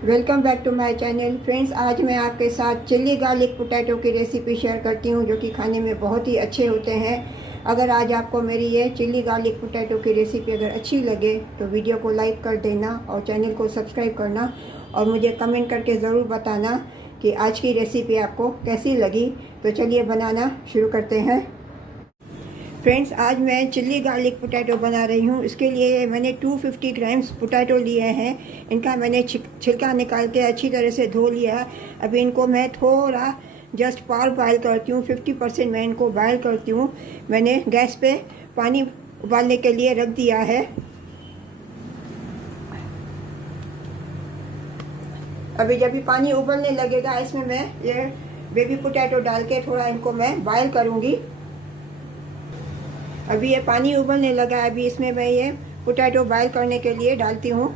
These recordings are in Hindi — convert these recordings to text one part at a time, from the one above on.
Welcome back to my channel friends. आज मैं आपके साथ चिल्ली गार्लिक पोटैटो की रेसिपी शेयर करती हूँ जो कि खाने में बहुत ही अच्छे होते हैं। अगर आज आपको मेरी ये चिल्ली गार्लिक पोटैटो की रेसिपी अगर अच्छी लगे तो वीडियो को लाइक कर देना और चैनल को सब्सक्राइब करना और मुझे कमेंट करके ज़रूर बताना कि आज की रेसिपी आपको कैसी लगी। तो चलिए बनाना शुरू करते हैं। फ्रेंड्स, आज मैं चिल्ली गार्लिक पोटैटो बना रही हूँ। इसके लिए मैंने 250 ग्राम्स पोटैटो लिए हैं। इनका मैंने छिलका निकाल के अच्छी तरह से धो लिया है। अभी इनको मैं थोड़ा जस्ट पार बॉयल करती हूँ, 50% मैं इनको बॉयल करती हूँ। मैंने गैस पे पानी उबालने के लिए रख दिया है। अभी जब भी पानी उबलने लगेगा इसमें मैं ये बेबी पोटैटो डाल के थोड़ा इनको मैं बॉयल करूँगी। अभी ये पानी उबलने लगा है। अभी इसमें मैं ये पोटैटो बॉयल करने के लिए डालती हूँ।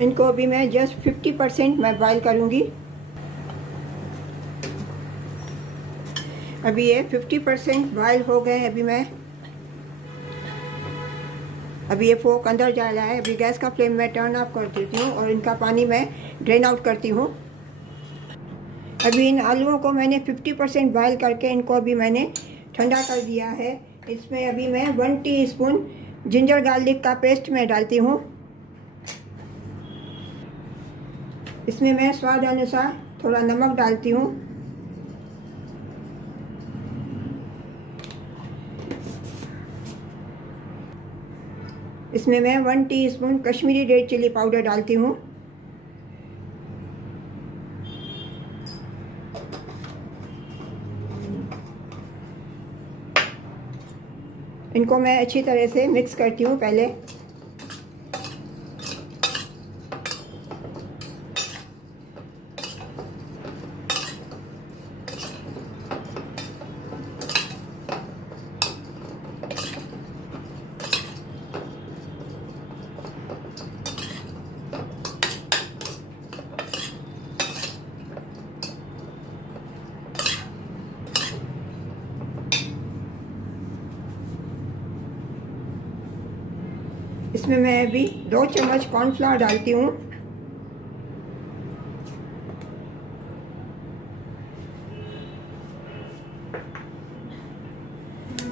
इनको अभी मैं जस्ट 50% मैं बॉयल करूँगी। अभी ये 50% बॉयल हो गए। अभी ये फोक अंदर जा रहा है। अभी गैस का फ्लेम मैं टर्न ऑफ कर देती हूँ और इनका पानी मैं ड्रेन आउट करती हूँ। अभी इन आलूओं को मैंने 50% बॉयल करके इनको अभी मैंने ठंडा कर दिया है। इसमें अभी मैं 1 टीस्पून जिंजर गार्लिक का पेस्ट मैं डालती हूँ। इसमें मैं स्वाद अनुसार थोड़ा नमक डालती हूँ। इसमें मैं 1 teaspoon Kashmiri red chilli powder डालती हूँ। इनको मैं अच्छी तरह से मिक्स करती हूँ पहले। इसमें मैं अभी 2 चम्मच कॉर्नफ्लावर डालती हूँ।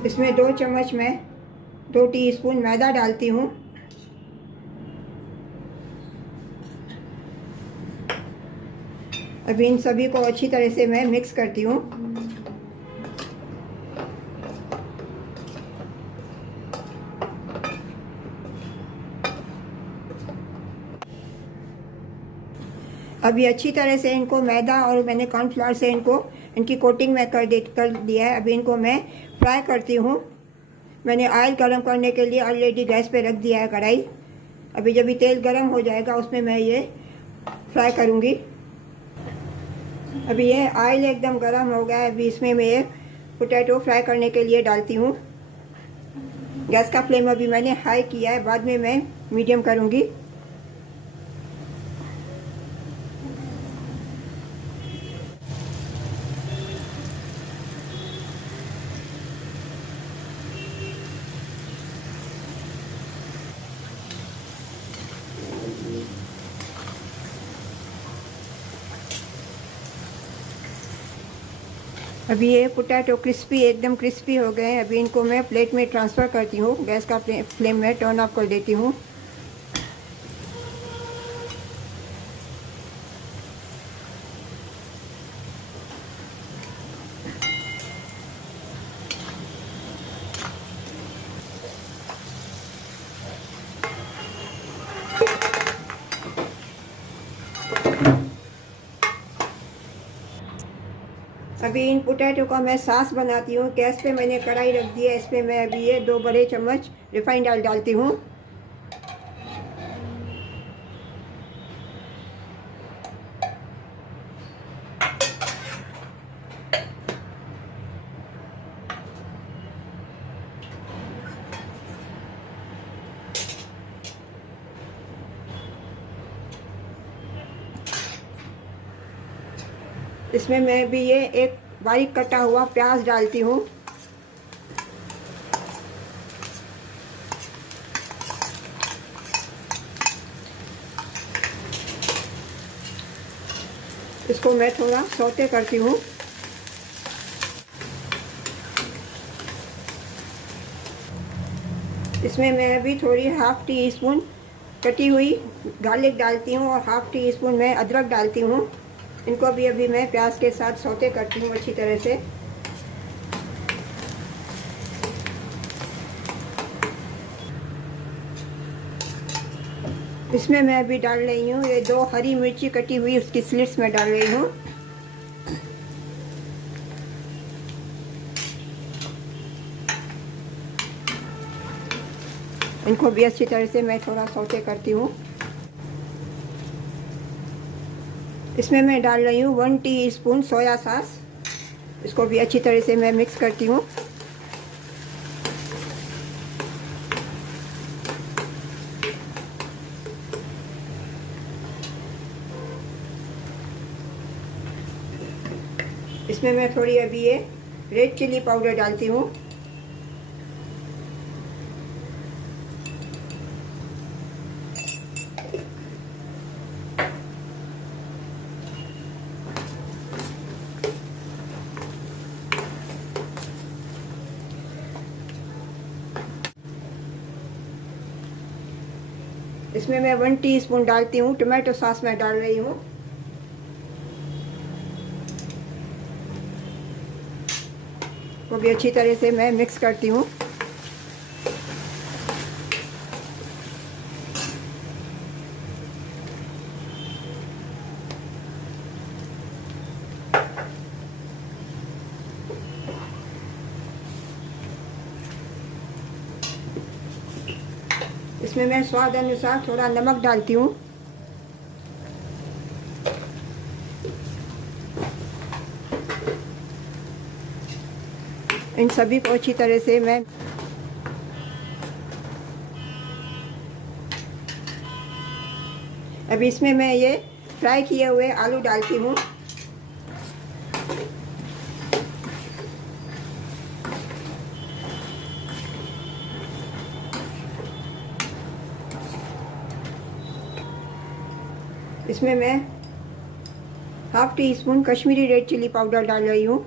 इसमें 2 चम्मच मैं 2 टीस्पून मैदा डालती हूँ। अभी इन सभी को अच्छी तरह से मैं मिक्स करती हूँ। अभी अच्छी तरह से इनको मैदा और मैंने कॉर्नफ्लावर से इनकी कोटिंग मैं कर दिया है। अभी इनको मैं फ्राई करती हूँ। मैंने ऑयल गरम करने के लिए ऑलरेडी गैस पे रख दिया है कढ़ाई। अभी जब भी तेल गरम हो जाएगा उसमें मैं ये फ्राई करूँगी। अभी ये ऑयल एकदम गरम हो गया है। अभी इसमें मैं ये पोटैटो फ्राई करने के लिए डालती हूँ। गैस का फ्लेम अभी मैंने हाई किया है, बाद में मैं मीडियम करूँगी। अभी ये पोटैटो एकदम क्रिस्पी हो गए हैं। अभी इनको मैं प्लेट में ट्रांसफ़र करती हूँ। गैस का फ्लेम में टर्न ऑफ कर देती हूँ। अभी इन पोटैटो का मैं सॉस बनाती हूँ। गैस पे मैंने कढ़ाई रख दी है। इसमें मैं अभी ये 2 बड़े चम्मच रिफाइंड ऑयल डालती हूँ। इसमें मैं भी ये एक बारीक कटा हुआ प्याज डालती हूँ। इसको मैं थोड़ा सौते करती हूँ। इसमें मैं अभी थोड़ी हाफ़ टी स्पून कटी हुई गार्लिक डालती हूँ और हाफ़ टी स्पून मैं अदरक डालती हूँ। इनको भी अभी मैं प्याज के साथ सौते करती हूँ अच्छी तरह से। इसमें मैं अभी डाल रही हूँ ये 2 हरी मिर्ची कटी हुई, उसकी स्लिट्स में डाल रही हूँ। इनको भी अच्छी तरह से मैं थोड़ा सौते करती हूँ। इसमें मैं डाल रही हूँ 1 टीस्पून सोया सॉस। इसको भी अच्छी तरह से मैं मिक्स करती हूँ। इसमें मैं थोड़ी अभी ये रेड चिली पाउडर डालती हूँ। इसमें मैं 1 टीस्पून डालती हूँ टोमेटो सॉस मैं डाल रही हूँ। वो भी अच्छी तरह से मैं मिक्स करती हूँ। इसमें मैं स्वाद अनुसार थोड़ा नमक डालती हूँ। इन सभी को अच्छी तरह से मैं अभी इसमें मैं ये फ्राई किए हुए आलू डालती हूँ। इसमें मैं half teaspoon Kashmiri red chilli powder डाल रही हूँ।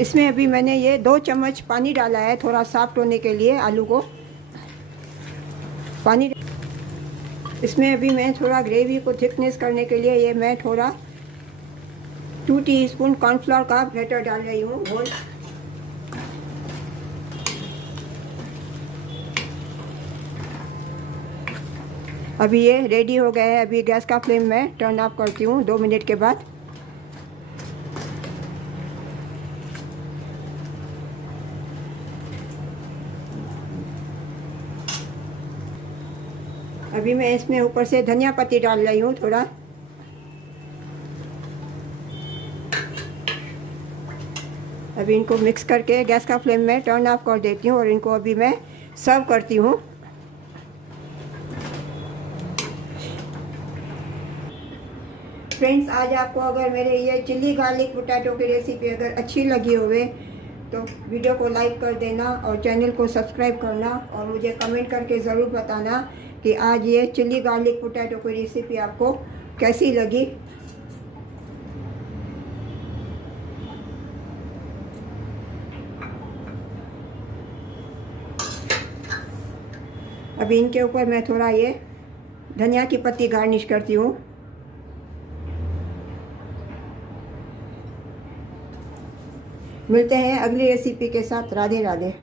इसमें अभी मैंने ये 2 चम्मच पानी डाला है थोड़ा सॉफ्ट होने के लिए आलू को। पानी इसमें अभी मैं थोड़ा ग्रेवी को थिकनेस करने के लिए ये मैं थोड़ा 2 टीस्पून कॉर्नफ्लोर का बैटर डाल रही हूँ घोल। अभी ये रेडी हो गया है। अभी गैस का फ्लेम मैं टर्न ऑफ करती हूँ 2 मिनट के बाद। अभी मैं इसमें ऊपर से धनिया पत्ती डाल रही हूँ थोड़ा। अभी इनको मिक्स करके गैस का फ्लेम में टर्न ऑफ कर देती हूँ और इनको अभी मैं सर्व करती हूँ। फ्रेंड्स, आज आपको अगर मेरे ये चिल्ली गार्लिक पोटैटो की रेसिपी अगर अच्छी लगी होवे तो वीडियो को लाइक कर देना और चैनल को सब्सक्राइब करना और मुझे कमेंट करके ज़रूर बताना कि आज ये चिल्ली गार्लिक पोटैटो की रेसिपी आपको कैसी लगी। अभी इनके ऊपर मैं थोड़ा ये धनिया की पत्ती गार्निश करती हूँ। मिलते हैं अगली रेसिपी के साथ। राधे राधे।